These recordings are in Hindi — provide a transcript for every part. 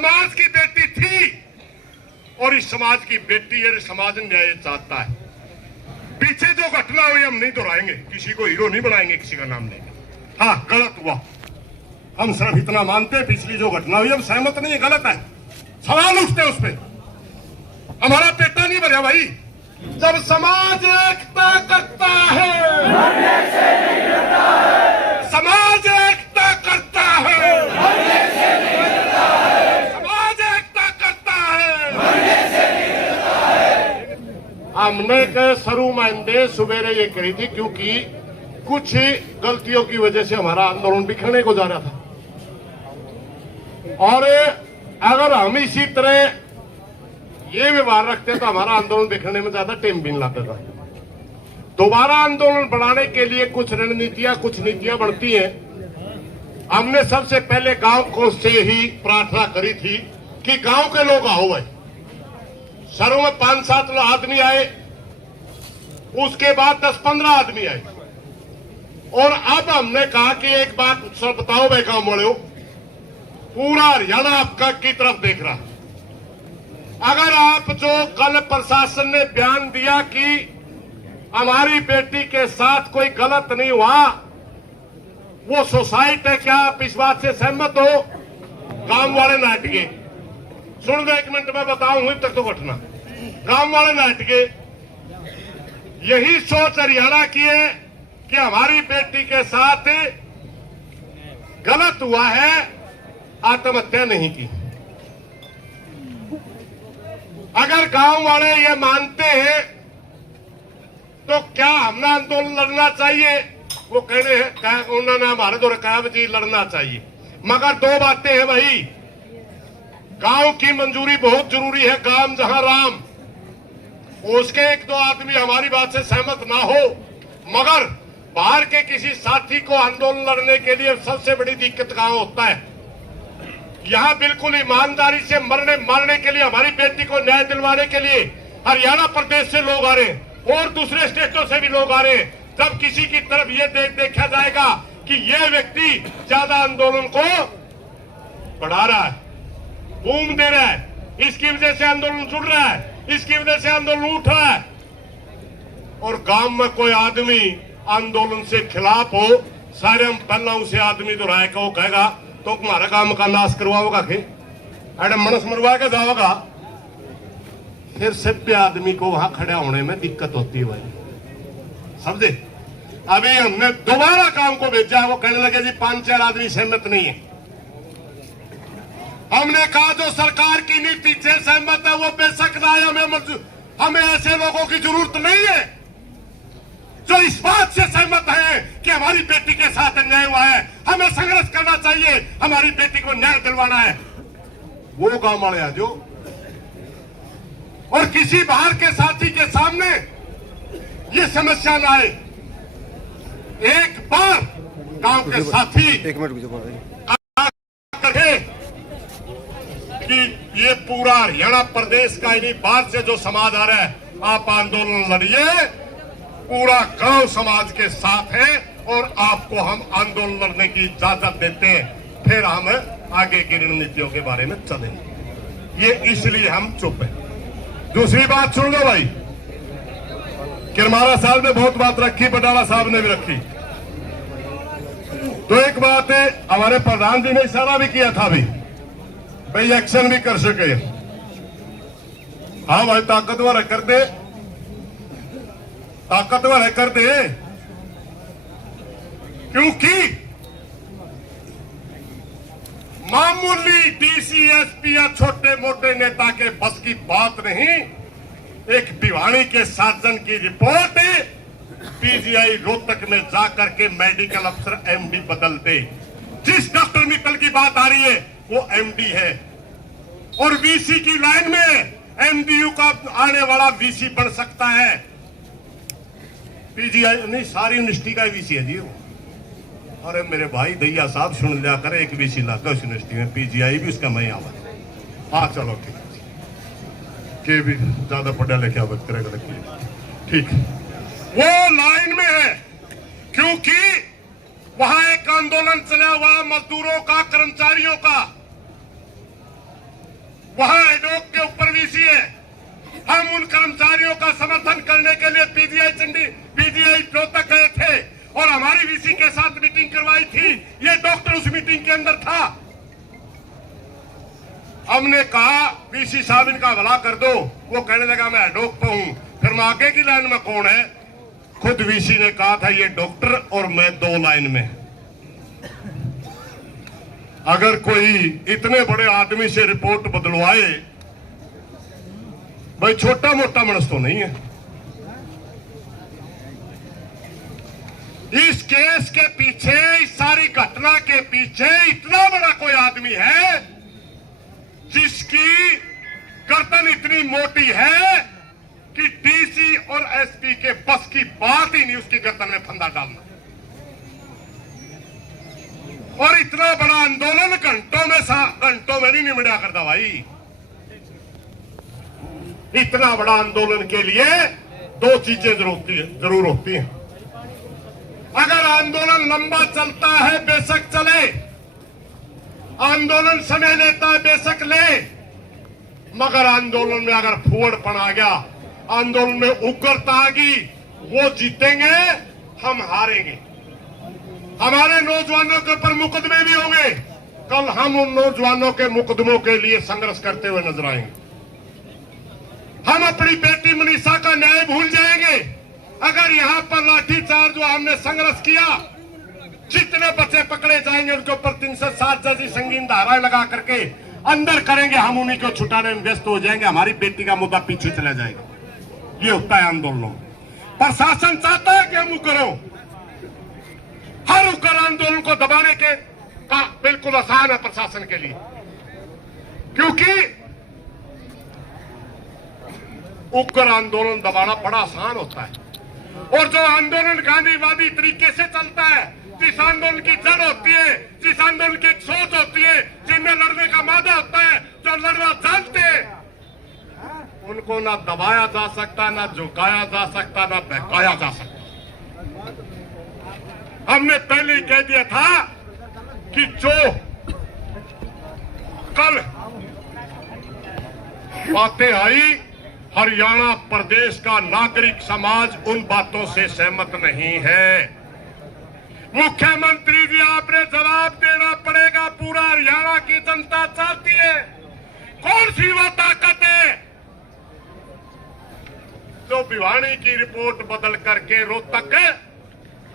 समाज की बेटी थी और इस समाज की बेटी है, समाज न्याय चाहता है। पीछे जो घटना हुई हम नहीं दोहराएंगे, किसी को हीरो नहीं बनाएंगे, किसी का नाम लेंगे। हाँ, गलत हुआ, हम सिर्फ इतना मानते हैं। पिछली जो घटना हुई हम सहमत नहीं है, गलत है। सवाल उठते उस पर, हमारा पेटा नहीं भरा भाई। जब समाज एकता करता है, समाज एकता करता है, समाज एकता करता है। हमने के शुरू में सवेरे ये करी थी, क्योंकि कुछ गलतियों की वजह से हमारा आंदोलन बिखरने को जा रहा था। और अगर हम इसी तरह ये व्यवहार रखते तो हमारा आंदोलन बिखरने में ज्यादा टाइम भी नहीं लगता था। दोबारा आंदोलन बढ़ाने के लिए कुछ रणनीतियां, कुछ नीतियां बनती हैं। हमने सबसे पहले गांव को से ही प्रार्थना करी थी कि गांव के लोग आओ भाई। शहरों में 5-7 आदमी आए, उसके बाद 10-15 आदमी आए। और अब हमने कहा कि एक बात सब बताओ भाई गांव वालों, पूरा हरियाणा आपका की तरफ देख रहा। अगर आप जो कल प्रशासन ने बयान दिया कि हमारी बेटी के साथ कोई गलत नहीं हुआ, वो सोसाइटी है, क्या आप इस बात से सहमत हो? गांव वाले नाट गए। सुन दो, 1 मिनट में बताऊं तक तो घटना। गांव वाले नाट गए। यही सोच हरियाणा की है कि हमारी बेटी के साथ गलत हुआ है, आत्महत्या नहीं की। अगर गांव वाले ये मानते हैं तो क्या हमने आंदोलन लड़ना चाहिए? वो कहने हैं, उन्होंने हमारे द्वारा कहा जी लड़ना चाहिए, मगर 2 बातें हैं भाई। गांव की मंजूरी बहुत जरूरी है, गांव जहां राम। उसके 1-2 आदमी हमारी बात से सहमत ना हो, मगर बाहर के किसी साथी को आंदोलन लड़ने के लिए सबसे बड़ी दिक्कत कहां होता है? यहां बिल्कुल ईमानदारी से मारने के लिए, हमारी बेटी को न्याय दिलवाने के लिए हरियाणा प्रदेश से लोग आ रहे हैं और दूसरे स्टेटों से भी लोग आ रहे हैं। जब किसी की तरफ ये देखा जाएगा कि ये व्यक्ति ज्यादा आंदोलन को बढ़ा रहा है, बूम दे रहा है, इसकी वजह से आंदोलन जुड़ रहा है, इसकी वजह से आंदोलन उठ रहा है, और गांव में कोई आदमी आंदोलन से खिलाफ हो, सारे हम पहला उसे आदमी दोहराए का वो कहेगा तो तुम्हारा काम का नाश करवाओगा, अरे मनस मरवा के जाओगा, फिर सभ्य आदमी को वहां खड़ा होने में दिक्कत होती है भाई, समझे? अभी हमने दोबारा काम को भेजा, वो कहने लगे जी 5-4 आदमी सहमत नहीं है। हमने कहा जो सरकार की नीति से सहमत है वो बेशक ना आए, हमें ऐसे लोगों की जरूरत नहीं है जो इस बात से सहमत है कि हमारी बेटी के साथ अन्याय हुआ है, हमें संघर्ष करना चाहिए, हमारी बेटी को न्याय दिलवाना है। वो गांव वाले आ जो, और किसी बाहर के साथी के सामने ये समस्या ना आए। एक बार गांव के साथी कहे कि ये पूरा हरियाणा प्रदेश का इन्हीं बात से जो समाज आ रहा है, आप आंदोलन लड़िए, पूरा गांव समाज के साथ है और आपको हम आंदोलन लड़ने की इजाजत देते हैं, फिर हम आगे की रणनीतियों के बारे में चलेंगे। ये इसलिए हम चुप हैं। दूसरी बात सुन लो भाई, किरमारा साहब ने बहुत बात रखी, बटाला साहब ने भी रखी। तो एक बात है, हमारे प्रधान जी ने इशारा भी किया था अभी, भाई एक्शन भी कर सके। हाँ भाई, ताकतवर है, कर दे, ताकतवर है, कर दे, क्योंकि मामूली डीसी एसपी या छोटे मोटे नेता के बस की बात नहीं। एक भिवानी के सार्जन की रिपोर्ट पीजीआई रोहतक में जाकर के मेडिकल अफसर एमडी बदल दे। जिस डॉक्टर मित्तल की बात आ रही है वो एमडी है, और वीसी की लाइन में एमडीयू का आने वाला वीसी बन सकता है। पीजीआई नहीं, सारी यूनिवर्सिटी का वीसी है जी वो। अरे मेरे भाई दैया साहब सुन लिया कर, एक वीसी लागा उस यूनिवर्सिटी में, पीजीआई भी उसका मैं आवा। हाँ चलो ठीक है, के भी ज्यादा पढ़ा लिखा वक्त करेगा, ठीक है, वो लाइन में है, क्योंकि वहां एक आंदोलन चला हुआ मजदूरों का, कर्मचारियों का, वहां एडोक के ऊपर वीसी है। हम उन कर्मचारियों का समर्थन करने के लिए पीजीआई रोहतक गए थे और हमारी वीसी के साथ मीटिंग करवाई थी। ये डॉक्टर उस मीटिंग के अंदर था। हमने कहा वीसी साहब इनका भला कर दो। वो कहने लगा मैं एडोक पे हूं। फिर मैं आगे की लाइन में कौन है? खुद वीसी ने कहा था ये डॉक्टर और मैं 2 लाइन में। अगर कोई इतने बड़े आदमी से रिपोर्ट बदलवाए, भाई छोटा मोटा मनुष्य तो नहीं है। इस केस के पीछे, इस सारी घटना के पीछे इतना बड़ा कोई आदमी है जिसकी गर्दन इतनी मोटी है कि डीसी और एसपी के बस की बात ही नहीं उसकी गर्दन में फंदा डालना। और इतना बड़ा आंदोलन घंटों में नहीं निमटा करता भाई। इतना बड़ा आंदोलन के लिए 2 चीजें जरूर होती हैं। अगर आंदोलन लंबा चलता है बेशक चले, आंदोलन समय लेता है बेशक ले, मगर आंदोलन में अगर फुहड़पन आ गया, आंदोलन में उग्रता आ गई, वो जीतेंगे, हम हारेंगे। हमारे नौजवानों के ऊपर मुकदमे भी होंगे। कल हम उन नौजवानों के मुकदमों के लिए संघर्ष करते हुए नजर आएंगे। हम अपनी बेटी मनीषा का न्याय भूल जाएंगे अगर यहां पर लाठीचार्ज जो हमने संघर्ष किया, जितने बच्चे पकड़े जाएंगे उनके ऊपर 360 जैसी संगीन धाराएं लगा करके अंदर करेंगे, हम उन्हीं को छुटाने में व्यस्त हो जाएंगे। हमारी बेटी का मुद्दा पीछे चला जाएगा। ये होता है आंदोलनों। प्रशासन चाहता है कि हम करो, हर उग्र आंदोलन को दबाने के का बिल्कुल आसान है प्रशासन के लिए, क्योंकि उग्र आंदोलन दबाना बड़ा आसान होता है। और जो आंदोलन गांधीवादी तरीके से चलता है, जिस आंदोलन की जड़ होती है, जिस आंदोलन की एक सोच होती है, जिनमें लड़ने का मादा होता है, जो लड़ना जानते हैं, उनको ना दबाया जा सकता, ना झुकाया जा सकता, ना बहकाया जा सकता। हमने पहले ही कह दिया था कि जो कल बातें आई, हरियाणा प्रदेश का नागरिक समाज उन बातों से सहमत नहीं है। मुख्यमंत्री जी, आपने जवाब देना पड़ेगा। पूरा हरियाणा की जनता चाहती है। कौन सी वो ताकत है जो भिवानी की रिपोर्ट बदल करके रोहतक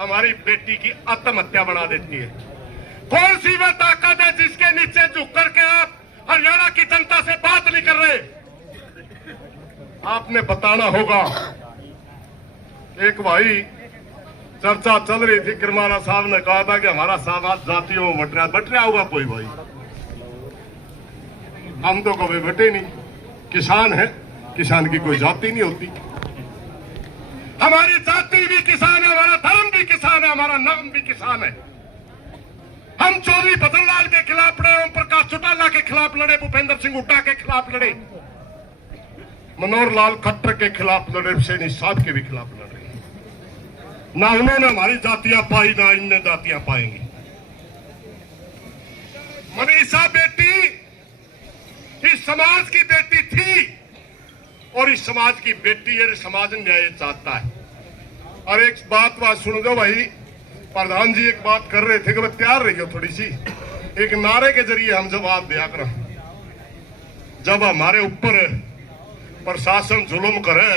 हमारी बेटी की आत्महत्या बना देती है? कौन सी वो ताकत है जिसके नीचे झुक करके आप हरियाणा की जनता से बात नहीं कर रहे? आपने बताना होगा। एक भाई चर्चा चल रही थी, किरमारा साहब ने कहा था कि हमारा समाज जातियों में बट रहा होगा कोई भाई। हम तो कभी बटे नहीं, किसान है, किसान की कोई जाति नहीं होती। हमारी जाति भी किसान है, हमारा धर्म भी किसान है, हमारा नाम भी किसान है। हम चौधरी भजनलाल के खिलाफ लड़े, ओम प्रकाश चौटाला के खिलाफ लड़े, भूपेंद्र सिंह हुड्डा के खिलाफ लड़े, मनोहर लाल खट्टर के खिलाफ लड़े, सैनी साहब के भी खिलाफ लड़े। ना उन्होंने हमारी जातियां पाई, ना इनने जातियां पाएंगी। मनीषा बेटी इस समाज की बेटी थी और इस समाज की बेटी है। समाज न्याय चाहता है। और एक बात सुन दो भाई, प्रधान जी एक बात कर रहे थे कि तैयार रहिए थोड़ी सी, एक नारे के जरिए हम जवाब दिया करें। जब हमारे ऊपर प्रशासन जुल्म करे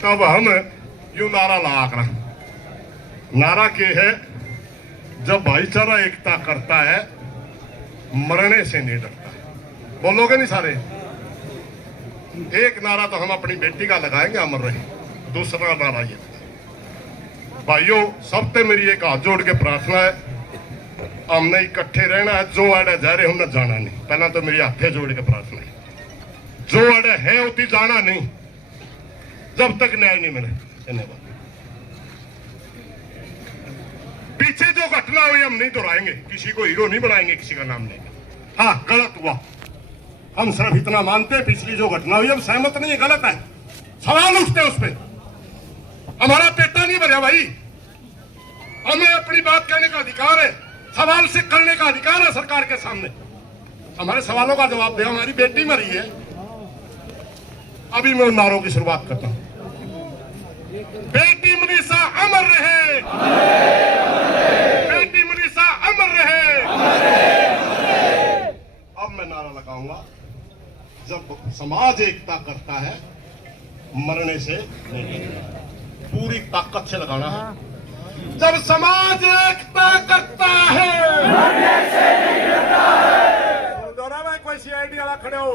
तब हम यूं नारा लगा कर। नारा के है, जब भाईचारा एकता करता है मरने से नहीं डरता। बोलोगे नहीं सारे? एक नारा तो हम अपनी बेटी का लगाएंगे, अमर रहे। दूसरा नारा ये, भाइयों सबसे मेरी एक हाथ जोड़ के प्रार्थना है, हमने इकट्ठे रहना है। जो आड़े जा रहे हमने जाना नहीं। पहला तो मेरी हाथे जोड़ के प्रार्थना है, जो आड़े है उती जाना नहीं जब तक न्याय नहीं मिले। धन्यवाद। पीछे जो घटना हुई हम नहीं दोहराएंगे, किसी को हीरो नहीं बनाएंगे, किसी का नाम नहीं। हाँ, गलत हुआ, हम सिर्फ इतना मानते हैं। पिछली जो घटना हुई हम सहमत नहीं है, गलत है। सवाल उठते उस पर, हमारा पेटा नहीं भरा भाई। हमें अपनी बात कहने का अधिकार है, सवाल से करने का अधिकार है सरकार के सामने। हमारे सवालों का जवाब दे। हमारी बेटी मरी है। अभी मैं उन नारों की शुरुआत करता हूं। बेटी मनीषा अमर रहे, बेटी मनीषा अमर रहे। अब मैं नारा लगाऊंगा, जब समाज एकता करता है मरने से नहीं, पूरी ताकत से लगाना है। जब समाज एकता करता है मरने से नहीं डरता है। दोरा में कोई सीआईडी वाला खड़े हो,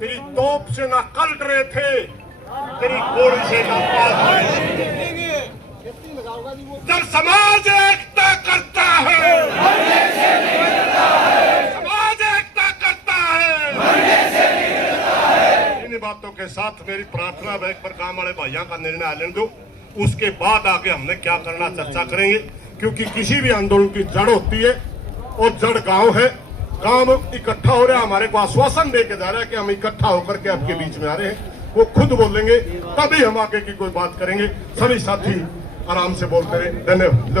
तेरी तोप से ना कल रहे थे, तेरी गोली से ना पाल रहे। जब समाज एकता करता है मरने से नहीं डरता है, समाज एकता करता है मरने से नहीं डरता है। इन बातों के साथ मेरी प्रार्थना बैग पर काम वाले भाइयों का निर्णय लेने दो, उसके बाद आगे हमने क्या करना चर्चा करेंगे। क्योंकि किसी भी आंदोलन की जड़ होती है और जड़ गांव है। गांव इकट्ठा हो रहा है, हमारे को आश्वासन दे के जा रहा है कि हम इकट्ठा होकर के आपके बीच में आ रहे हैं। वो खुद बोलेंगे तभी हम आगे की कोई बात करेंगे। सभी साथी आराम से बोलते रहे। धन्यवाद।